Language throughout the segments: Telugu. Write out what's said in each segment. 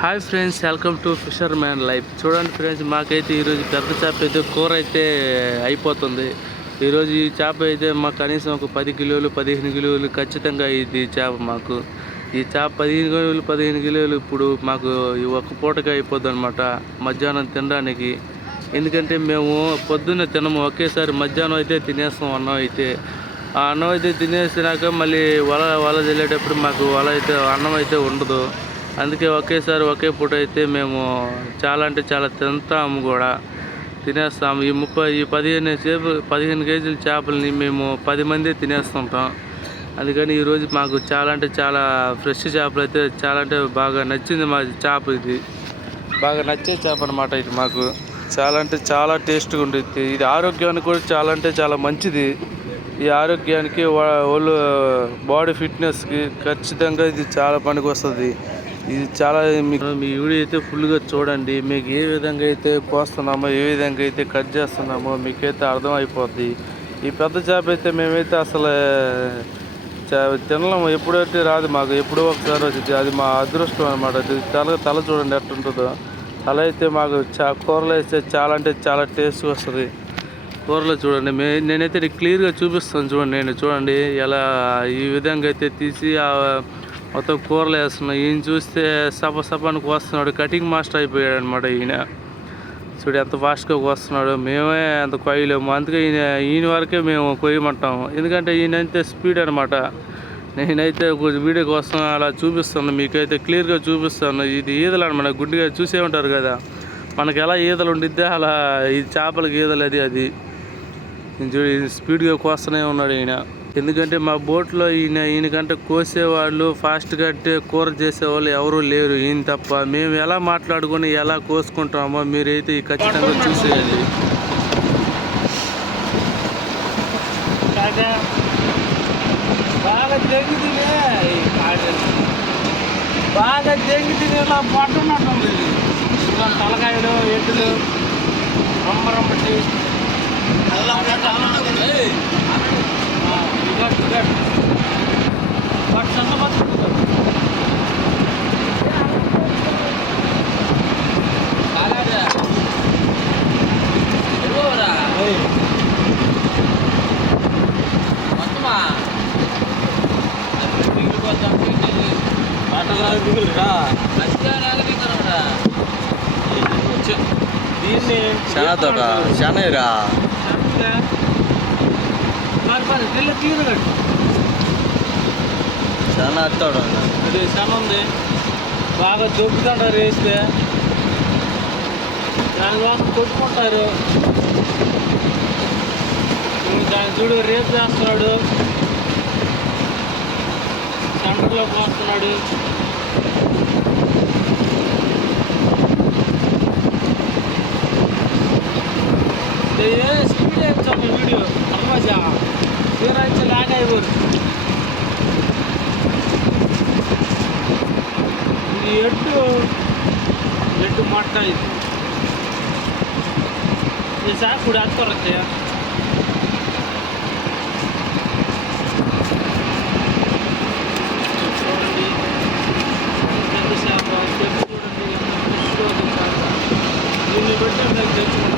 Hi friends, welcome to fissure man life. చూడండి ఫ్రెండ్స్, మాకైతే ఈరోజు పెద్ద చేప అయితే కూర అయితే అయిపోతుంది. ఈరోజు ఈ చేప అయితే మాకు కనీసం ఒక 10 కిలోలు 15 కిలోలు ఖచ్చితంగా ఇది చేప. మాకు ఈ చేప 15 కిలోలు ఇప్పుడు మాకు ఈ ఒక్క పూటగా అయిపోద్ది అనమాట, మధ్యాహ్నం తినడానికి. ఎందుకంటే మేము పొద్దున్నే తినము, ఒకేసారి మధ్యాహ్నం అయితే తినేస్తాం అన్నం అయితే. ఆ అన్నం అయితే తినేసినాక మళ్ళీ వల వెళ్ళేటప్పుడు మాకు అన్నం అయితే ఉండదు. అందుకే ఒకేసారి ఒకే పూట అయితే మేము చాలా అంటే చాలా తింటాము కూడా, తినేస్తాము. ఈ 15 కేజీల చేపలని మేము 10 మంది తినేస్తుంటాం. అందుకని ఈరోజు మాకు చాలా అంటే చాలా ఫ్రెష్ చేపలు అయితే చాలా అంటే బాగా నచ్చింది. మా చేప ఇది బాగా నచ్చే చేప అనమాట. ఇది మాకు చాలా అంటే చాలా టేస్ట్గా ఉంటుంది. ఇది ఆరోగ్యానికి కూడా చాలా అంటే చాలా మంచిది. ఈ ఆరోగ్యానికి ఒళ్ళు బాడీ ఫిట్నెస్కి ఖచ్చితంగా ఇది చాలా పనికి వస్తుంది. ఇది చాలా మీ వీడియో అయితే ఫుల్గా చూడండి. మీకు ఏ విధంగా అయితే కోస్తున్నామో, ఏ విధంగా అయితే కట్ చేస్తున్నామో మీకైతే అర్థమైపోద్ది. ఈ పెద్ద చేప అయితే మేమైతే అసలు తినలేము, ఎప్పుడైతే రాదు మాకు, ఎప్పుడో ఒకసారి వచ్చింది. అది మా అదృష్టం అనమాట. అది తల చూడండి ఎట్టుంటుందో. తల అయితే మాకు కూరలో వేస్తే చాలా అంటే చాలా టేస్ట్గా వస్తుంది. కూరలో చూడండి, నేనైతే క్లియర్గా చూపిస్తాను చూడండి. చూడండి ఎలా ఈ విధంగా అయితే తీసి మొత్తం కూరలు వేస్తున్నాడు. ఈయన చూస్తే సపానికి కోస్తున్నాడు. కటింగ్ మాస్టర్ అయిపోయాడు అనమాట ఈయన. చూడు ఎంత ఫాస్ట్గా కోస్తున్నాడు, మేమే అంత కొయ్యలేము. అందుకే ఈయన వరకే మేము కొయ్యమంటాము, ఎందుకంటే ఈయన అయితే స్పీడ్ అనమాట. నేనైతే వీడియో కోసం అలా చూపిస్తాను, మీకైతే క్లియర్గా చూపిస్తాను. ఇది ఈదలు అనమాట, గుడ్డిగా చూసే ఉంటారు కదా మనకి ఎలా ఈదలు ఉండిద్దే అలా ఈ చేపలకి ఈదలు అది చూడు స్పీడ్గా కోస్తూనే ఉన్నాడు ఈయన. ఎందుకంటే మా బోట్లో ఈయనకంటే కోసేవాళ్ళు, ఫాస్ట్గా అంటే కూర చేసేవాళ్ళు ఎవరూ లేరు, ఈయన తప్ప. మేము ఎలా మాట్లాడుకొని ఎలా కోసుకుంటామో మీరైతే ఖచ్చితంగా చూసేయండి. బాగా తెంగి తినేలా పట్టున్నట్టుంది. తలకాయలు ఎడ్డులు రొమ్మటి దీన్ని శనరా చాలా అత్తాడు. అది శన ఉంది, బాగా దొబ్బుతుంటారు వేస్తే, దానికోసం కొట్టుకుంటారు. దాని చూడు రేపు చేస్తున్నాడు, సెంటర్లో పోస్తున్నాడు. స్పీడ్ వేయించాలి వీడియో అమ్మజా తీరాంచి లాగ్ అయిపోరు. ఇది ఎడ్డు మట్ట ఇది సార్ కూడా హత్కొరತ್ತೆ. చూడండి పెద్ద చేప చూడండి, దీన్ని బట్టి నాకు తెచ్చుకుంటాం.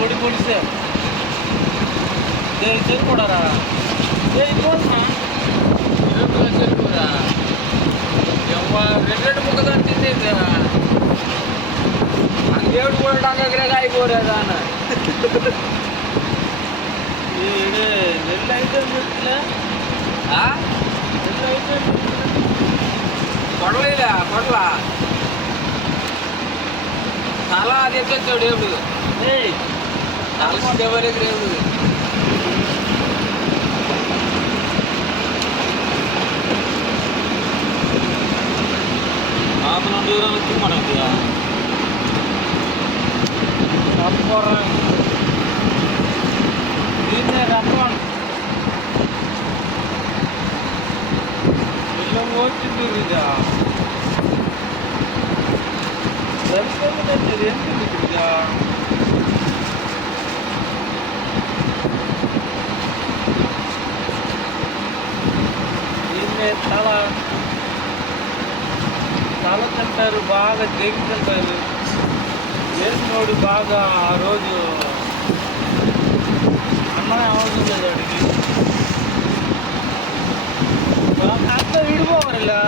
పొడి పొడిస్తే చెరుకుడారా చెరుకురా రెండు ముక్కదా తింటే దేవుడు కూడా అయిపోరేదా అన్న కొడలేదా కొడల చాలా అది ఎత్తొచ్చాడు ఏడు చాలా ఎవరికి రేపు దీన్నే రమ్మను ఇలా వచ్చింది ఇదా సరిపోతుంది ఎందుకు ఇదా దీన్నే తల తింటారు బాగా జగ్గి తింటారు వేసినోడు బాగా ఆ రోజు అన్నమే అవసరం లేదు వాడికి అంతా విడిపోవాలి ఇలా